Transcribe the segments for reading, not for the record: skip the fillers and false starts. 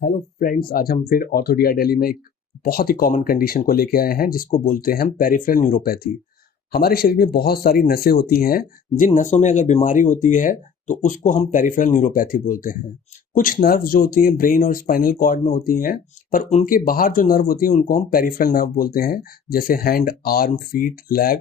Hello friends, आज हम फिर ऑर्थोडिया दिल्ली में एक बहुत ही कॉमन कंडीशन को लेके आए हैं जिसको बोलते हैं हम पेरिफेरल न्यूरोपैथी। हमारे शरीर में बहुत सारी नसें होती हैं, जिन नसों में अगर बीमारी होती है तो उसको हम पेरिफेरल न्यूरोपैथी बोलते हैं। कुछ नर्व्स जो होती हैं ब्रेन और स्पाइनल कॉर्ड में होती हैं, पर उनके बाहर जो नर्व होती हैं उनको हम पेरिफेरल नर्व बोलते हैं, जैसे हैंड, आर्म, फीट, लेग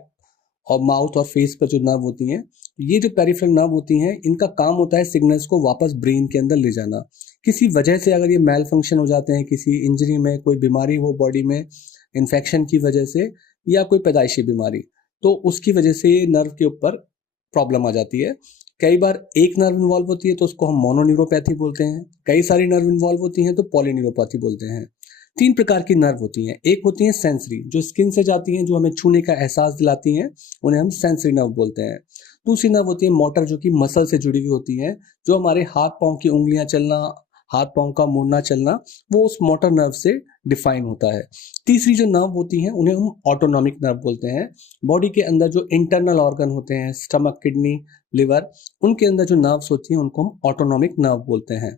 और माउथ और फेस पर जो नर्व होती हैं। ये जो पेरिफेरल नर्व होती हैं, इनका काम होता है सिग्नल्स को वापस ब्रेन के अंदर ले जाना। किसी वजह से अगर ये मेल फंक्शन हो जाते हैं, किसी इंजरी में, कोई बीमारी हो बॉडी में, इन्फेक्शन की वजह से या कोई पैदाइशी बीमारी, तो उसकी वजह से ये नर्व के ऊपर प्रॉब्लम आ जाती है। कई बार एक नर्व इन्वॉल्व होती है तो उसको हम मोनोन्यूरोपैथी बोलते हैं, कई सारी नर्व इन्वॉल्व होती हैं तो पॉलीन्यूरोपैथी बोलते हैं। तीन प्रकार की नर्व होती हैं। एक होती हैं सेंसरी, जो स्किन से जाती हैं, जो हमें छूने का एहसास दिलाती हैं, उन्हें हम सेंसरी नर्व बोलते हैं। दूसरी नर्व होती है मोटर, जो कि मसल से जुड़ी हुई होती हैं, जो हमारे हाथ पांव की उंगलियां चलना, हाथ पांव का मुड़ना चलना, वो उस मोटर नर्व से डिफाइन होता है। तीसरी जो नर्व होती हैं उन्हें हम ऑटोनॉमिक नर्व बोलते हैं। बॉडी के अंदर जो इंटरनल ऑर्गन होते हैं, स्टमक, किडनी, लिवर, उनके अंदर जो नर्व्स होती हैं उनको हम ऑटोनॉमिक नर्व बोलते हैं।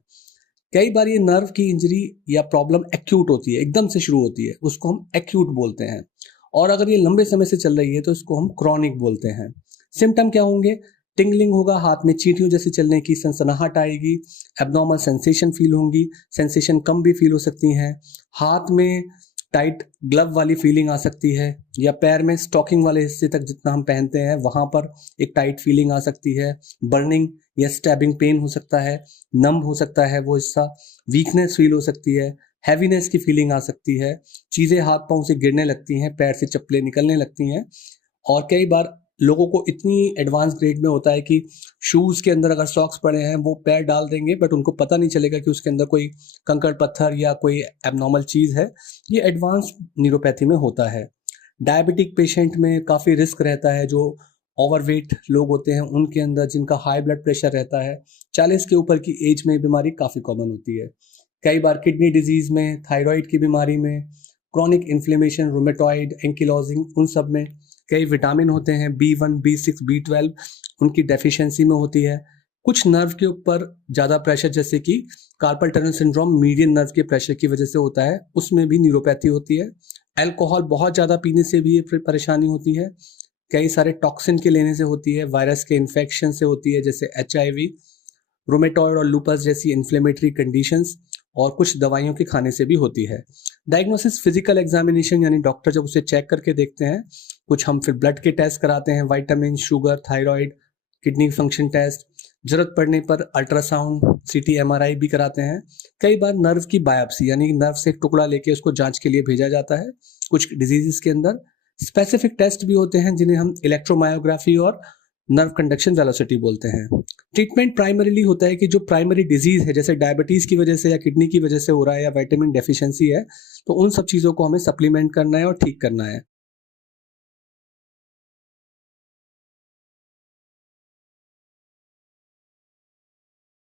कई बार ये नर्व की इंजरी या प्रॉब्लम एक्यूट होती है, एकदम से शुरू होती है, उसको हम एक्यूट बोलते हैं। और अगर ये लंबे समय से चल रही है तो इसको हम क्रॉनिक बोलते हैं। सिम्टम क्या होंगे? टिंगलिंग होगा, हाथ में चींटियों जैसे चलने की, सनसनाहट आएगी, एब्नॉर्मल सेंसेशन फील होंगी, सेंसेशन कम भी फील हो सकती हैं, हाथ में टाइट ग्लव वाली फीलिंग आ सकती है, या पैर में स्टॉकिंग वाले हिस्से तक जितना हम पहनते हैं वहां पर एक टाइट फीलिंग आ सकती है, बर्निंग या स्टैबिंग पेन हो सकता है, नम हो सकता है वो हिस्सा, वीकनेस फील हो सकती है, हैवीनेस की फीलिंग आ सकती है, चीज़ें हाथ पांव से गिरने लगती हैं, पैर से चप्पलें निकलने लगती हैं। और कई बार लोगों को इतनी एडवांस ग्रेड में होता है कि शूज़ के अंदर अगर सॉक्स पड़े हैं वो पैर डाल देंगे, बट उनको पता नहीं चलेगा कि उसके अंदर कोई कंकड़ पत्थर या कोई एबनॉर्मल चीज़ है। ये एडवांस न्यूरोपैथी में होता है। डायबिटिक पेशेंट में काफ़ी रिस्क रहता है, जो ओवरवेट लोग होते हैं उनके अंदर, जिनका हाई ब्लड प्रेशर रहता है, 40 के ऊपर की एज में बीमारी काफ़ी कॉमन होती है। कई बार किडनी डिजीज़ में, थायराइड की बीमारी में, क्रॉनिक इन्फ्लेमेशन, रूमेटॉइड, एंकिलोजिंग, उन सब में कई विटामिन होते हैं, B1, B6, B12, उनकी डेफिशिएंसी में होती है। कुछ नर्व के ऊपर ज़्यादा प्रेशर, जैसे कि carpal tunnel syndrome, median nerve के प्रेशर की वजह से होता है, उसमें भी न्यूरोपैथी होती है। अल्कोहल बहुत ज़्यादा पीने से भी ये परेशानी होती है। कई सारे टॉक्सिन के लेने से होती है, वायरस के इन्फेक्शन से होती है, जैसे HIV, रूमेटॉइड और लूपस जैसी इन्फ्लेमेटरी कंडीशंस, और कुछ दवाइयों के खाने से भी होती है। डायग्नोसिस फिजिकल एग्जामिनेशन, यानी डॉक्टर जब उसे चेक करके देखते हैं, कुछ हम फिर ब्लड के टेस्ट कराते हैं, vitamin, sugar, thyroid, kidney function test, जरूरत पड़ने पर अल्ट्रासाउंड, CT, MRI भी कराते हैं। कई बार नर्व की बायोप्सी, यानी नर्व से एक टुकड़ा लेके उसको जांच के लिए भेजा जाता है। कुछ डिजीजेस के अंदर स्पेसिफिक टेस्ट भी होते हैं जिन्हें हम इलेक्ट्रोमायोग्राफी और नर्व कंडक्शन वेलोसिटी बोलते हैं। ट्रीटमेंट प्राइमरीली होता है कि जो प्राइमरी डिजीज है, जैसे डायबिटीज की वजह से या किडनी की वजह से हो रहा है या विटामिन डेफिशिएंसी है, तो उन सब चीज़ों को हमें सप्लीमेंट करना है और ठीक करना है।